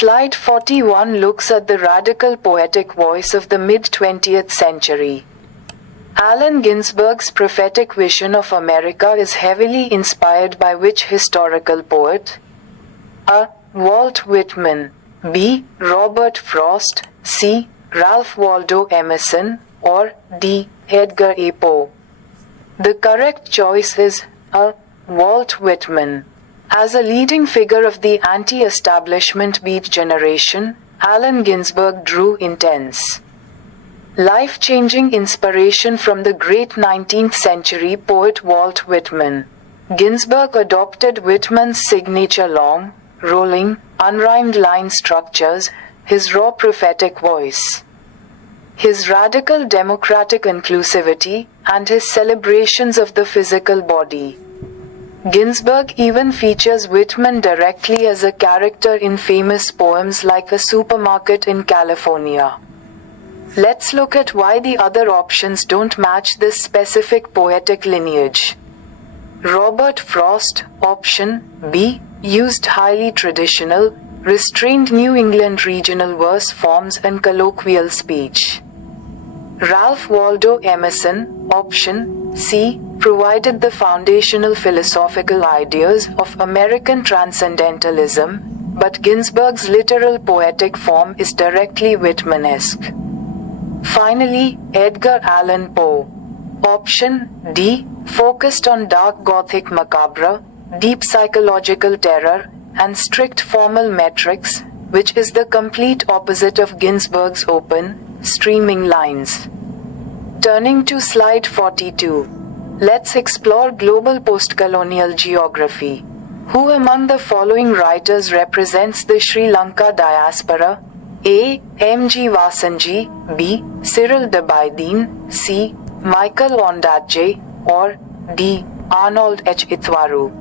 Slide 41 looks at the radical poetic voice of the mid-20th century. Allen Ginsberg's prophetic vision of America is heavily inspired by which historical poet? A. Walt Whitman. B. Robert Frost. C. Ralph Waldo Emerson. Or D. Edgar A. Poe. The correct choice is A. Walt Whitman. As a leading figure of the anti-establishment Beat generation, Allen Ginsberg drew intense, life-changing inspiration from the great 19th century poet Walt Whitman. Ginsberg adopted Whitman's signature long, rolling, unrhymed line structures, his raw prophetic voice, his radical democratic inclusivity, and his celebrations of the physical body. Ginsberg even features Whitman directly as a character in famous poems like A Supermarket in California. Let's look at why the other options don't match this specific poetic lineage. Robert Frost, option B, used highly traditional, restrained New England regional verse forms and colloquial speech. Ralph Waldo Emerson, option C, provided the foundational philosophical ideas of American transcendentalism, but Ginsberg's literal poetic form is directly Whitmanesque. Finally, Edgar Allan Poe, option D, focused on dark Gothic macabre, deep psychological terror, and strict formal metrics, which is the complete opposite of Ginsberg's open, streaming lines. Turning to slide 42. Let's explore global postcolonial geography. Who among the following writers represents the Sri Lanka diaspora? A. M. G. Vasanji. B. Cyril Debyeddine. C. Michael Ondaatje. Or D. Arnold H. Ithwaru.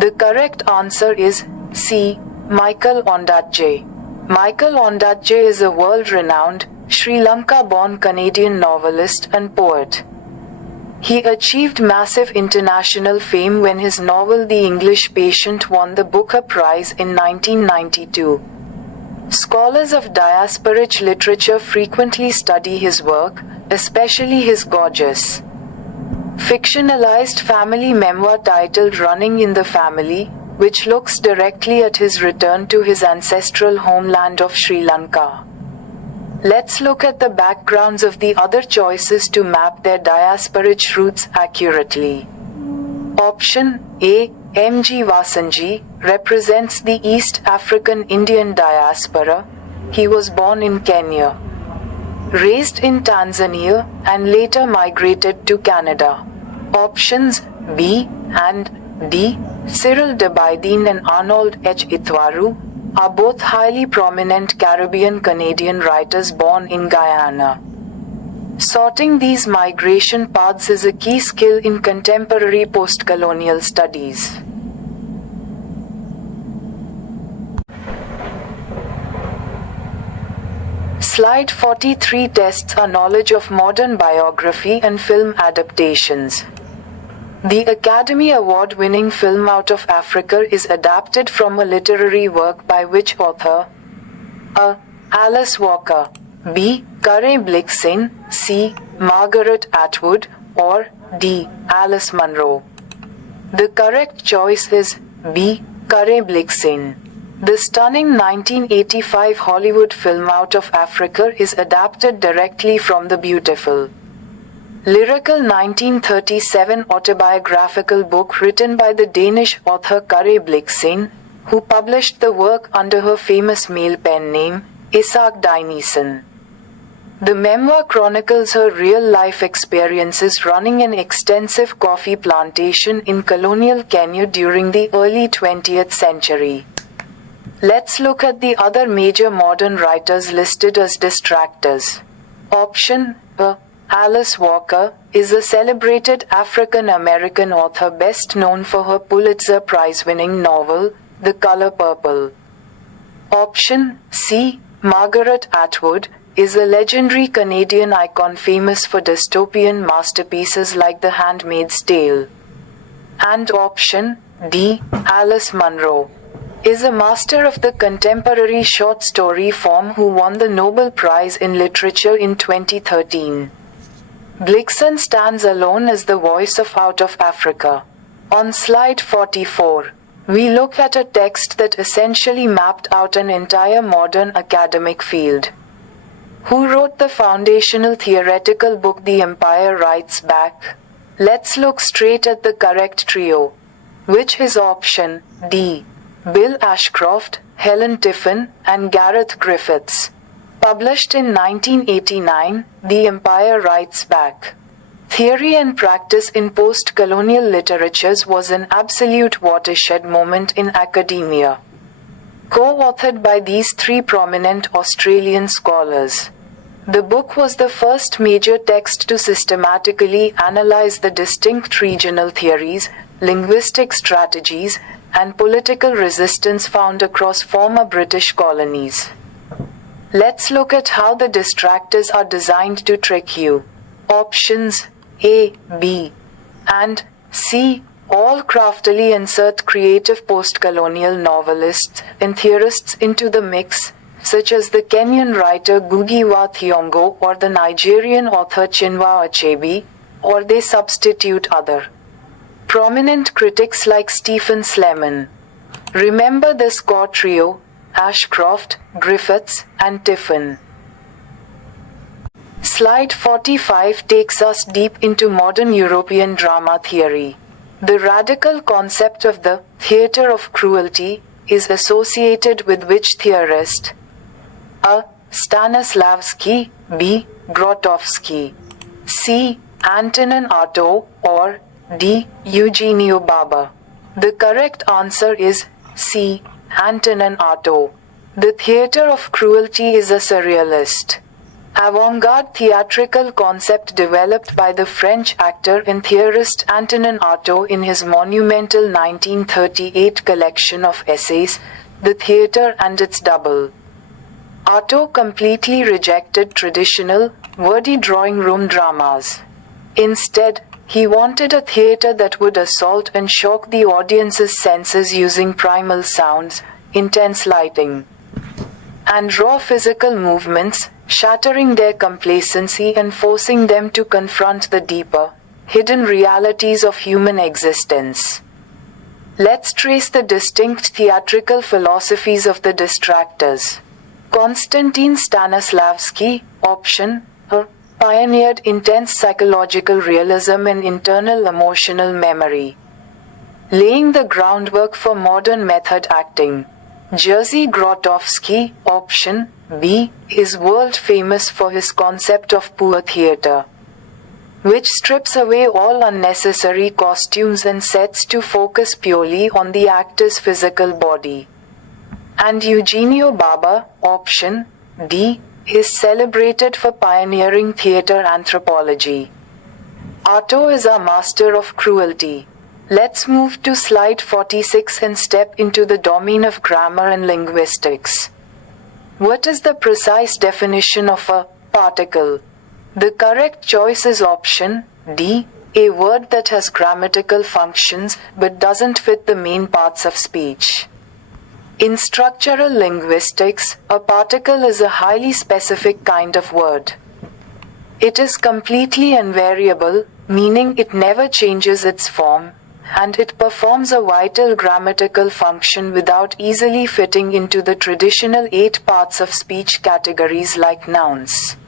The correct answer is C. Michael Ondaatje. Michael Ondaatje is a world-renowned, Sri Lanka-born Canadian novelist and poet. He achieved massive international fame when his novel The English Patient won the Booker Prize in 1992. Scholars of diasporic literature frequently study his work, especially his gorgeous, fictionalized family memoir titled Running in the Family, which looks directly at his return to his ancestral homeland of Sri Lanka. Let's look at the backgrounds of the other choices to map their diasporic roots accurately. Option A. M. G. Vasanji represents the East African Indian diaspora. He was born in Kenya, raised in Tanzania, and later migrated to Canada. Options B and D. Cyril Debyeddine and Arnold H. Ithwaru are both highly prominent Caribbean-Canadian writers born in Guyana. Sorting these migration paths is a key skill in contemporary postcolonial studies. Slide 43 tests our knowledge of modern biography and film adaptations. The Academy Award-winning film Out of Africa is adapted from a literary work by which author? A. Alice Walker. B. Curray Blixen. C. Margaret Atwood. Or D. Alice Munro. The correct choice is B. Curray Blixen. The stunning 1985 Hollywood film Out of Africa is adapted directly from the beautiful, lyrical 1937 autobiographical book written by the Danish author Curray Blixen, who published the work under her famous male pen name, Isak Dinesen. The memoir chronicles her real-life experiences running an extensive coffee plantation in colonial Kenya during the early 20th century. Let's look at the other major modern writers listed as distractors. Option A. Alice Walker is a celebrated African-American author best known for her Pulitzer Prize-winning novel, The Color Purple. Option C. Margaret Atwood is a legendary Canadian icon famous for dystopian masterpieces like The Handmaid's Tale. And option D. Alice Munro is a master of the contemporary short story form who won the Nobel Prize in Literature in 2013. Blixen stands alone as the voice of Out of Africa. On slide 44, we look at a text that essentially mapped out an entire modern academic field. Who wrote the foundational theoretical book The Empire Writes Back? Let's look straight at the correct trio, which is option D. Bill Ashcroft, Helen Tiffin, and Gareth Griffiths. Published in 1989, The Empire Writes Back. Theory and practice in post-colonial literatures was an absolute watershed moment in academia. Co-authored by these three prominent Australian scholars. The book was the first major text to systematically analyze the distinct regional theories, linguistic strategies, and political resistance found across former British colonies. Let's look at how the distractors are designed to trick you. Options A, B, and C all craftily insert creative post-colonial novelists and theorists into the mix, such as the Kenyan writer Ngugi wa Thiong'o or the Nigerian author Chinua Achebe, or they substitute other prominent critics like Stephen Sleman. Remember this core trio: Ashcroft, Griffiths, and Tiffin. Slide 45 takes us deep into modern European drama theory. The radical concept of the theater of cruelty is associated with which theorist? A. Stanislavski, B. Grotowski, C. Antonin Artaud, or D. Eugenio Baba. The correct answer is C. Antonin Artaud. The theater of cruelty is a surrealist, avant-garde theatrical concept developed by the French actor and theorist Antonin Artaud in his monumental 1938 collection of essays, The Theatre and Its Double. Artaud completely rejected traditional, wordy drawing room dramas. Instead, he wanted a theater that would assault and shock the audience's senses using primal sounds, intense lighting, and raw physical movements, shattering their complacency and forcing them to confront the deeper, hidden realities of human existence. Let's trace the distinct theatrical philosophies of the distractors. Konstantin Stanislavski, option A, pioneered intense psychological realism and internal emotional memory, laying the groundwork for modern method acting. Jerzy Grotowski, option B, is world famous for his concept of poor theater, which strips away all unnecessary costumes and sets to focus purely on the actor's physical body. And Eugenio Baba, option D, is celebrated for pioneering theater anthropology. Artaud is a master of cruelty. Let's move to slide 46 and step into the domain of grammar and linguistics. What is the precise definition of a particle? The correct choice is option D, a word that has grammatical functions but doesn't fit the main parts of speech. In structural linguistics, a particle is a highly specific kind of word. It is completely invariable, meaning it never changes its form, and it performs a vital grammatical function without easily fitting into the traditional 8 parts of speech categories like nouns,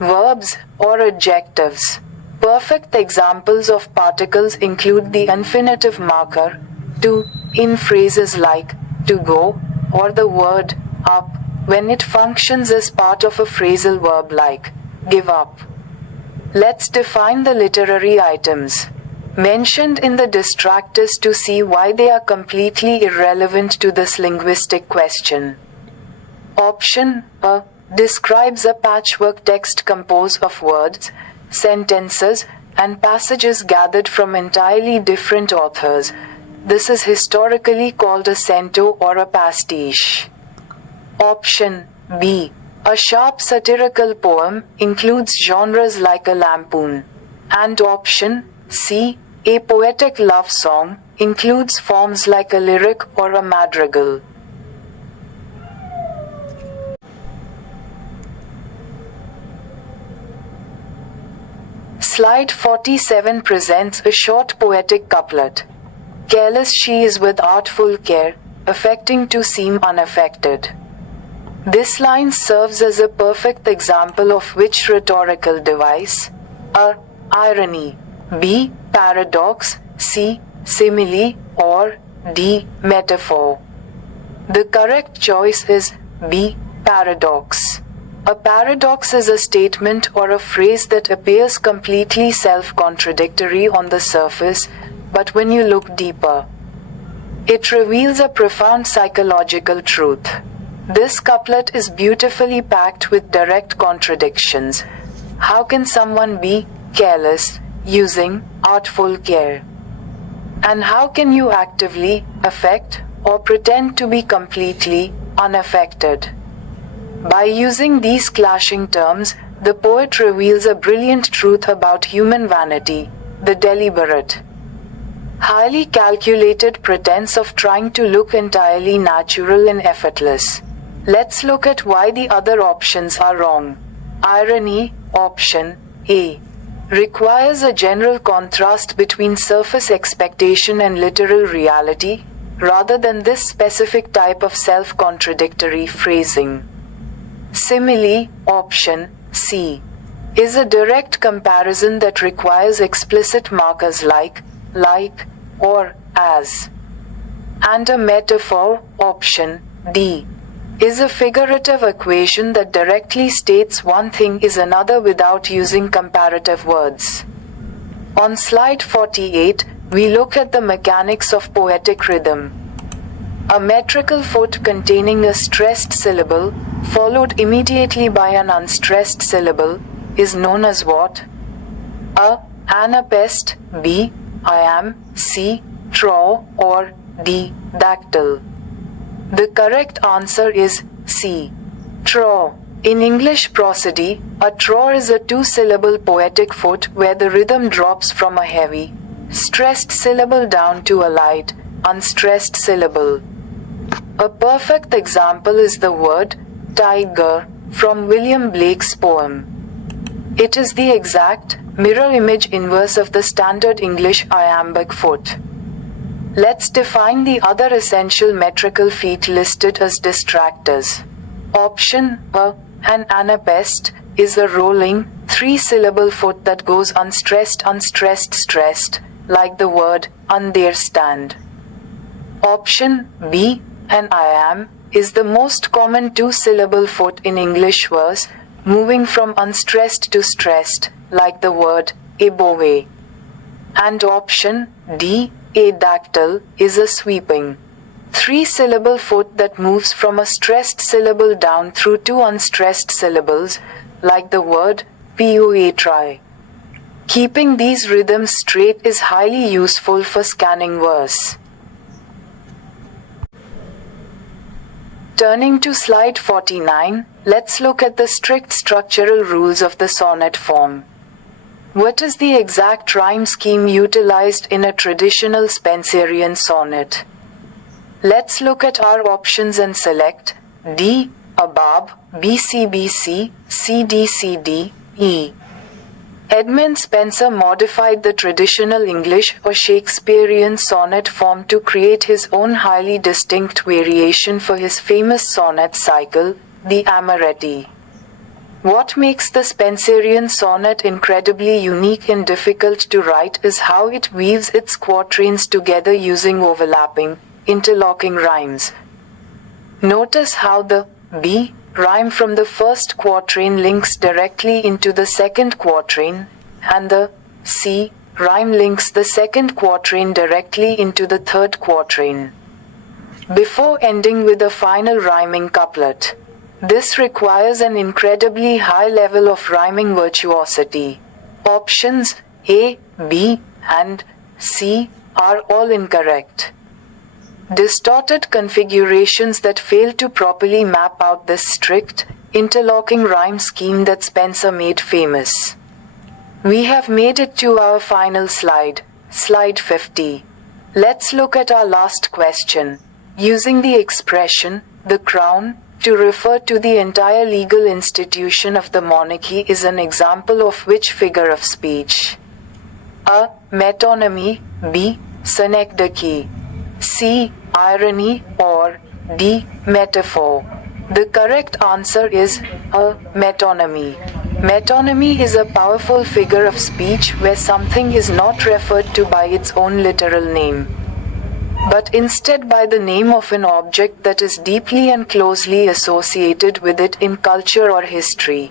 verbs, or adjectives. Perfect examples of particles include the infinitive marker, to, in phrases like, to go, or the word, up, when it functions as part of a phrasal verb like, give up. Let's define the literary items mentioned in the distractors to see why they are completely irrelevant to this linguistic question. Option A describes a patchwork text composed of words, sentences, and passages gathered from entirely different authors. This is historically called a cento or a pastiche. Option B, a sharp satirical poem, includes genres like a lampoon. And option C, A poetic love song includes forms like a lyric or a madrigal. Slide 47 presents a short poetic couplet. Careless she is with artful care, affecting to seem unaffected. This line serves as a perfect example of which rhetorical device? A. Irony. B. Paradox. C. Simile. Or D. Metaphor. The correct choice is B. Paradox. A paradox is a statement or a phrase that appears completely self-contradictory on the surface, but when you look deeper, it reveals a profound psychological truth. This couplet is beautifully packed with direct contradictions. How can someone be careless using artful care? And how can you actively affect or pretend to be completely unaffected? By using these clashing terms, the poet reveals a brilliant truth about human vanity, the deliberate, highly calculated pretense of trying to look entirely natural and effortless. Let's look at why the other options are wrong. Irony, option A, requires a general contrast between surface expectation and literal reality, rather than this specific type of self-contradictory phrasing. Simile, option C, is a direct comparison that requires explicit markers like, or as. And a metaphor, option D, is a figurative equation that directly states one thing is another without using comparative words. On slide 48, we look at the mechanics of poetic rhythm. A metrical foot containing a stressed syllable, followed immediately by an unstressed syllable, is known as what? A. Anapest. B. Iamb. C. Trough. Or D. Dactyl. The correct answer is C. Trough. In English prosody, a trough is a two-syllable poetic foot where the rhythm drops from a heavy, stressed syllable down to a light, unstressed syllable. A perfect example is the word tiger from William Blake's poem. It is the exact mirror image inverse of the standard English iambic foot. Let's define the other essential metrical feet listed as distractors. Option A, an anapest, is a rolling, three-syllable foot that goes unstressed, stressed, like the word understand. Option B, an iamb, is the most common two-syllable foot in English verse, moving from unstressed to stressed, like the word above. And option D, a dactyl, is a sweeping, three-syllable foot that moves from a stressed syllable down through two unstressed syllables, like the word poetry. Keeping these rhythms straight is highly useful for scanning verse. Turning to slide 49, let's look at the strict structural rules of the sonnet form. What is the exact rhyme scheme utilized in a traditional Spenserian sonnet? Let's look at our options and select D. Above, B. C. B. C. C. D. C. D. E. Edmund Spenser modified the traditional English or Shakespearean sonnet form to create his own highly distinct variation for his famous sonnet cycle, the Amoretti. What makes the Spenserian sonnet incredibly unique and difficult to write is how it weaves its quatrains together using overlapping, interlocking rhymes. Notice how the B rhyme from the first quatrain links directly into the second quatrain, and the C rhyme links the second quatrain directly into the third quatrain, before ending with a final rhyming couplet. This requires an incredibly high level of rhyming virtuosity. Options A, B, and C are all incorrect. Distorted configurations that fail to properly map out this strict, interlocking rhyme scheme that Spenser made famous. We have made it to our final slide, Slide 50. Let's look at our last question. Using the expression, the crown, to refer to the entire legal institution of the monarchy is an example of which figure of speech? A. Metonymy, B. Synecdoche, C. Irony, or D. Metaphor. The correct answer is A. Metonymy. Metonymy is a powerful figure of speech where something is not referred to by its own literal name, but instead by the name of an object that is deeply and closely associated with it in culture or history.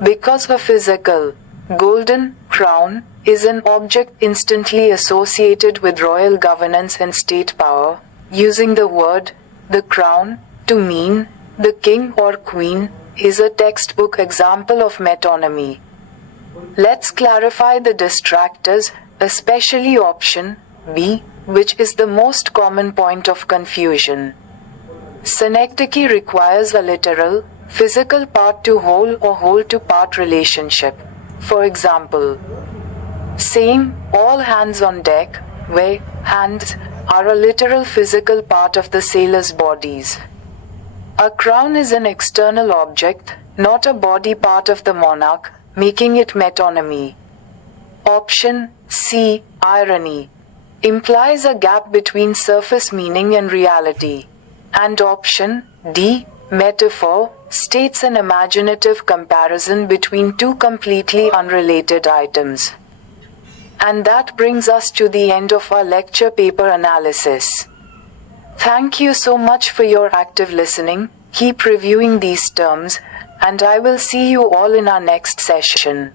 Because a physical, golden crown is an object instantly associated with royal governance and state power, using the word, the crown, to mean the king or queen, is a textbook example of metonymy. Let's clarify the distractors, especially option B, which is the most common point of confusion. Synecdoche requires a literal, physical part to whole or whole to part relationship. For example, saying all hands on deck, where hands are a literal physical part of the sailors' bodies. A crown is an external object, not a body part of the monarch, making it metonymy. Option C, irony, implies a gap between surface meaning and reality. And option D, metaphor, states an imaginative comparison between two completely unrelated items. And that brings us to the end of our lecture paper analysis. Thank you so much for your active listening. Keep reviewing these terms, and I will see you all in our next session.